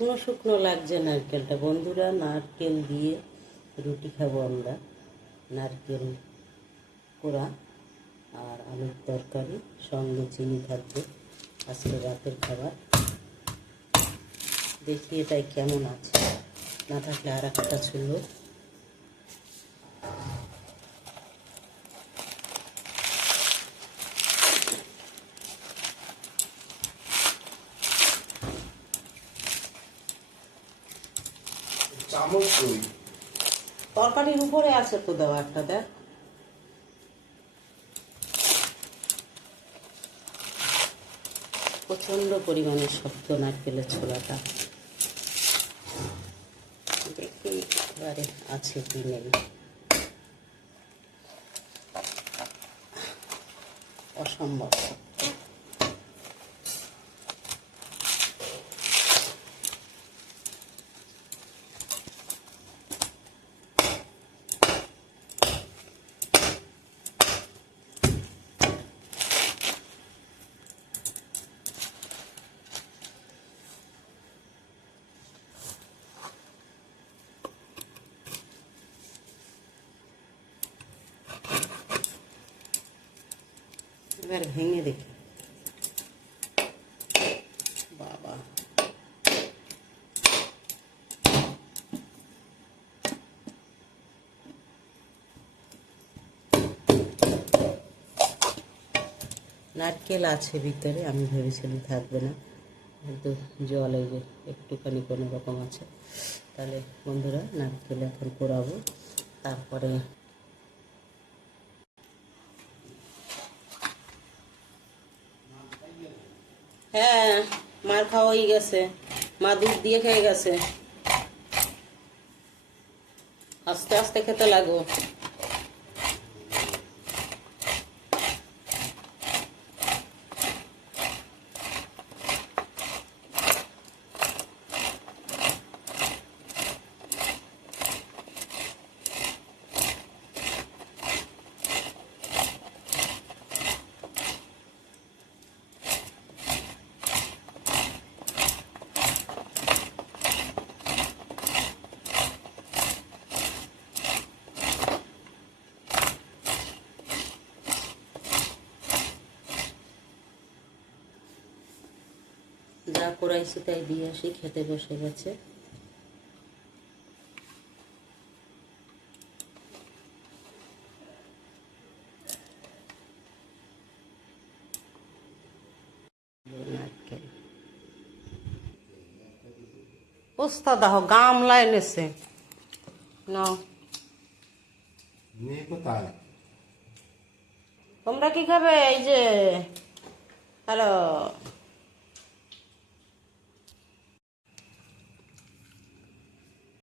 শুকনো শুকনো লাগছে নারকেলটা বন্ধুরা। নারকেল দিয়ে রুটি খাবো আমরা, নারকেল কোড়া আর আলুর তরকারি, সঙ্গে চিনি থাকবে আজকে রাতের খাবার। দেখি এটাই কেমন আছে, না থাকলে আর একটা ছিল। তরকারির উপরে আছে তো দেওয়া একটা, দেখ। প্রচন্ড পরিমাণে শক্ত নারকেলের ছোলাটা। দেখি এবারে আছে কি নেই। অসম্ভব শক্ত। এবার ভেঙে দেখি। বাবা, নারকেল আছে ভিতরে, আমি ভেবেছিলাম থাকবে না, কিন্তু জল এই যে একটুখানি কোনো রকম আছে। তাহলে বন্ধুরা নারকেল এখন পোড়াবো, তারপরে হ্যাঁ মার খাওয়া হয়ে গেছে, মা দুধ দিয়ে খেয়ে গেছে। আস্তে আস্তে খেতে লাগো। যা করাইছি তাই দিয়ে আসি, খেতে বসে গেছে। পোস্তা দাও, গামলায় এনেছে নাও। তোমরা কি খাবে? এই যে হ্যালো।